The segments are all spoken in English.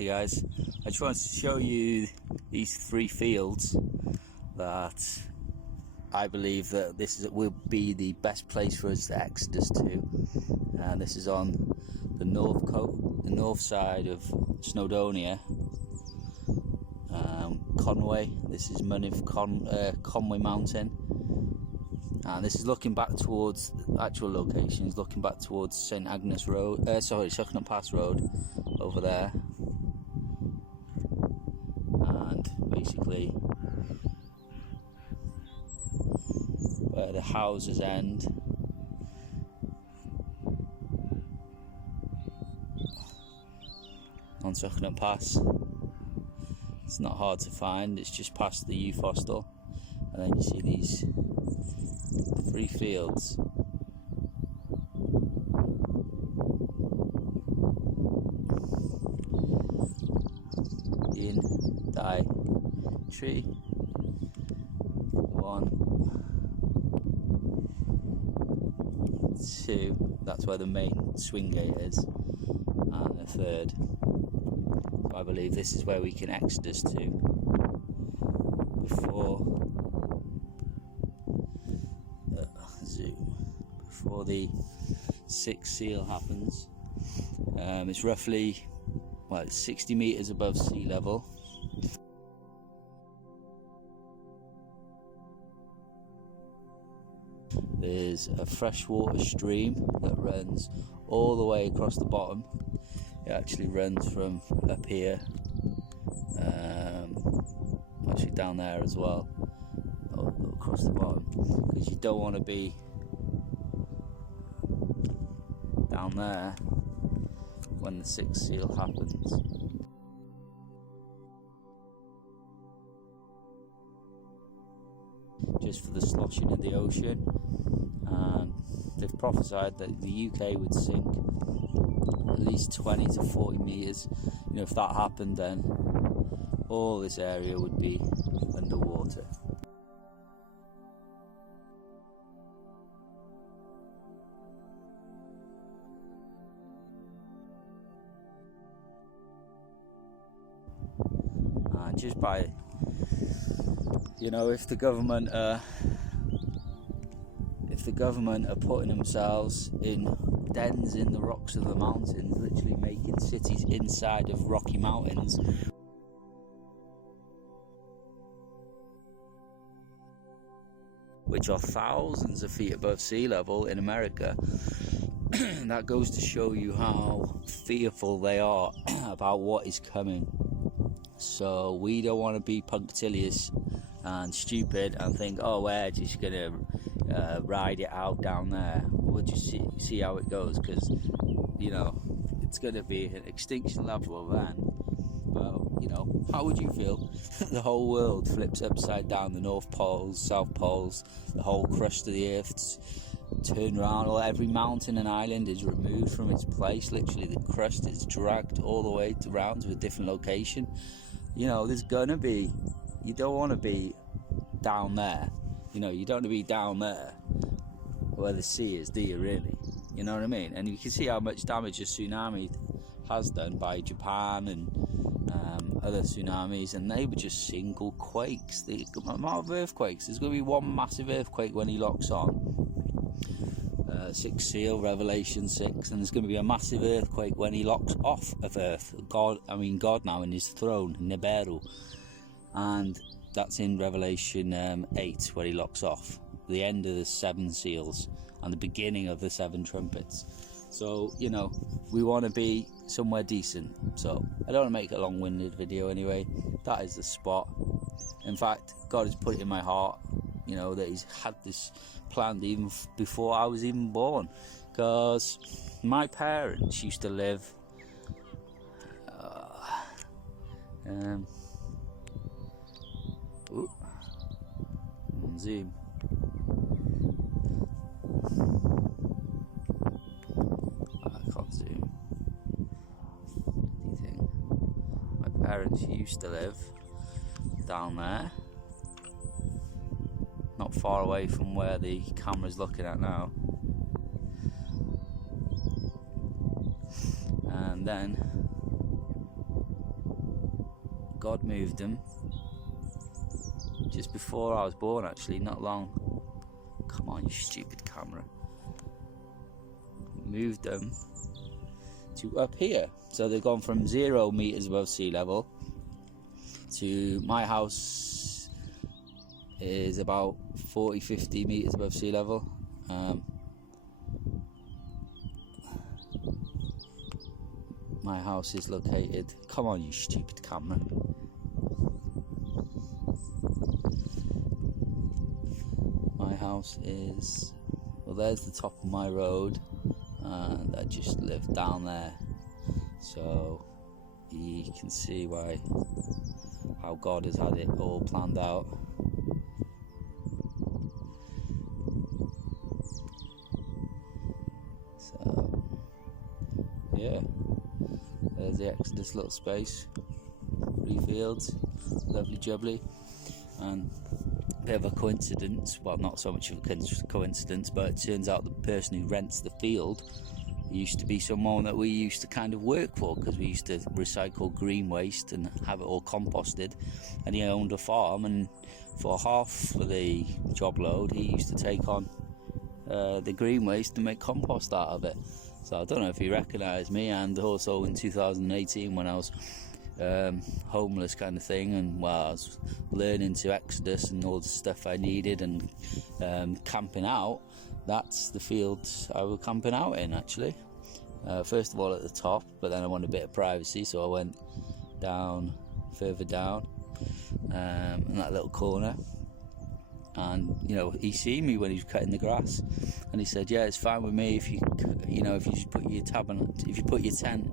Hey guys, I just wanted to show you these 3 fields that I believe that will be the best place for us to exodus to. And this is on the north side of Snowdonia, Conway. This is Conway Mountain, and this is looking back towards the actual locations, looking back towards St Agnes Road, Suchnut Pass Road over there, and basically where the houses end. On Suchnut Pass. It's not hard to find, it's just past the youth hostel, and then you see these 3 fields. In die tree 1, 2, that's where the main swing gate is, and the 3rd. I believe this is where we can exodus to before the 6th seal happens. It's roughly, well, it's 60 meters above sea level. There's a freshwater stream that runs all the way across the bottom. It actually runs from up here, actually down there as well, across the bottom, because you don't want to be down there when the 6th seal happens. Just for the sloshing in the ocean, and they've prophesied that the UK would sink at least 20 to 40 meters. You know, if that happened, then all this area would be underwater. And just by, you know, if the government are putting themselves in dens in the rocks of the mountains, literally making cities inside of rocky mountains, which are thousands of feet above sea level in America, that goes to show you how fearful they are about what is coming. So we don't want to be punctilious and stupid and think, oh, we're just gonna ride it out down there. We'll just see how it goes, because you know it's gonna be an extinction level event. Well, you know, how would you feel? The whole world flips upside down, the North Poles, South Poles, the whole crust of the earth turned around, or every mountain and island is removed from its place. Literally the crust is dragged all the way around to a different location. You know, there's gonna be, you don't want to be down there. You know, you don't want to be down there where the sea is, do you really? You know what I mean? And you can see how much damage a tsunami has done by Japan and other tsunamis, and they were just single quakes. The amount of earthquakes, there's going to be one massive earthquake when he locks on. 6th seal, Revelation 6, and there's going to be a massive earthquake when he locks off of Earth. God now in his throne, Nibiru, and that's in Revelation 8, where he locks off. The end of the 7 seals and the beginning of the 7 trumpets. So, you know, we want to be somewhere decent. So I don't want to make a long-winded video anyway. That is the spot. In fact, God has put it in my heart, you know, that he's had this planned even before I was even born, because my parents used to live zoom. I can't zoom. Anything. My parents used to live down there, not far away from where the camera's looking at now. And then God moved them just before I was born, actually, not long. Come on, you stupid camera. Moved them to up here. So they've gone from 0 meters above sea level to my house is about 40-50 meters above sea level. My house is located, come on you stupid camera. My house is, well, there's the top of my road, and I just live down there, so you can see how God has had it all planned out. So yeah, there's the Exodus little space, 3 fields, lovely jubbly. And a bit of a coincidence, well, not so much of a coincidence, but it turns out the person who rents the field used to be someone that we used to kind of work for, because we used to recycle green waste and have it all composted, and he owned a farm, and for half of the job load he used to take on the green waste and make compost out of it. So I don't know if he recognised me. And also in 2018, when I was homeless kind of thing, and well, I was learning to Exodus and all the stuff I needed, and camping out, that's the field I was camping out in, actually. First of all at the top, but then I wanted a bit of privacy, so I went down, further down, in that little corner. And you know, he seen me when he was cutting the grass, and he said, "Yeah, it's fine with me if you just put your tent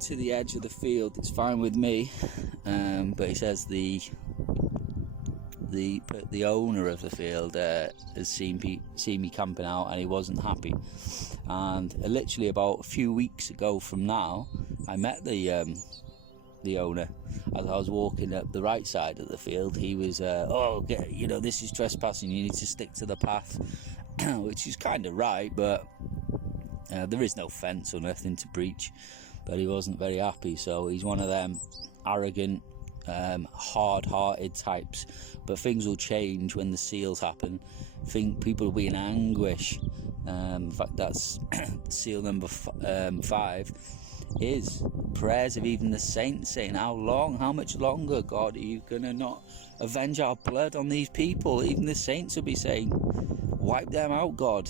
to the edge of the field, it's fine with me." But he says the owner of the field has seen me camping out, and he wasn't happy. And literally about a few weeks ago from now, I met the owner. As I was walking up the right side of the field, he was, this is trespassing, you need to stick to the path, which is kind of right, but there is no fence or nothing to breach. But he wasn't very happy, so he's one of them arrogant, hard-hearted types. But things will change when the seals happen. People will be in anguish. In fact, that's seal number 5 is prayers of even the saints, saying, how much longer, God, are you gonna not avenge our blood on these people? Even the saints will be saying, wipe them out, God.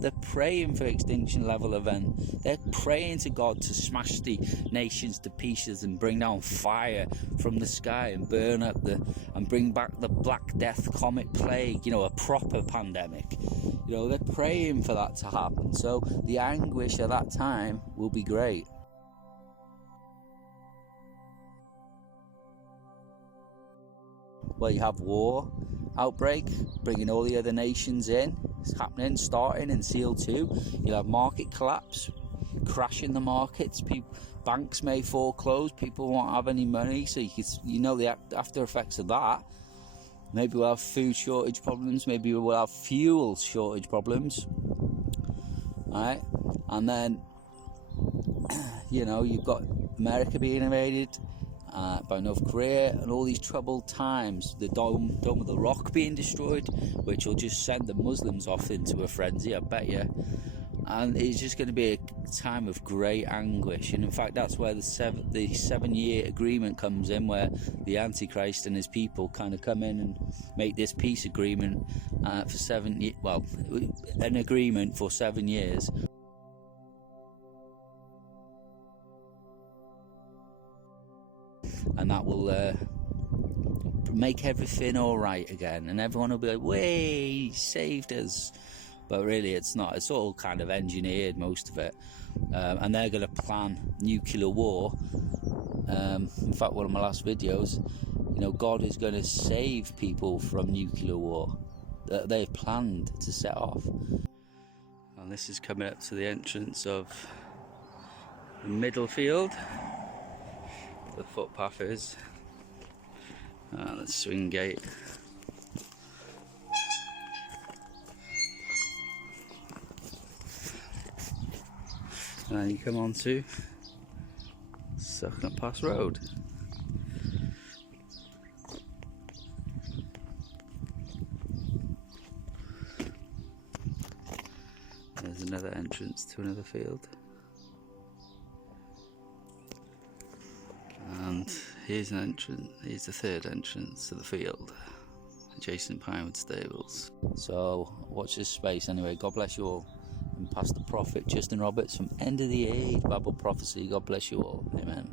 They're praying for extinction level event. They're praying to God to smash the nations to pieces and bring down fire from the sky and burn up and bring back the Black Death comet plague, a proper pandemic. They're praying for that to happen. So the anguish at that time will be great. Well, you have war outbreak, bringing all the other nations in. It's starting in Seal 2. You'll have market collapse, crashing the markets. Banks may foreclose. People won't have any money. So the after effects of that. Maybe we'll have food shortage problems. Maybe we'll have fuel shortage problems. All right, and then you've got America being invaded by North Korea, and all these troubled times. The Dome of the Rock being destroyed, which will just send the Muslims off into a frenzy, I bet you. And it's just going to be a time of great anguish. And in fact, that's where the 7-year agreement comes in, where the Antichrist and his people kind of come in and make this peace agreement for 7 years. Well, an agreement for 7 years. And that will make everything all right again, and everyone will be like, "Way, he saved us." But really, it's not. It's all kind of engineered, most of it, and they're going to plan nuclear war. In fact, one of my last videos, God is going to save people from nuclear war that they've planned to set off. And this is coming up to the entrance of the middle field. The footpath is, the swing gate. And you come on to Second Pass Road. There's another entrance to another field. And here's an entrance, here's the third entrance to the field, adjacent Pinewood Stables. So watch this space anyway. God bless you all. And Pastor Prophet Justin Roberts from End of the Age Bible Prophecy. God bless you all. Amen.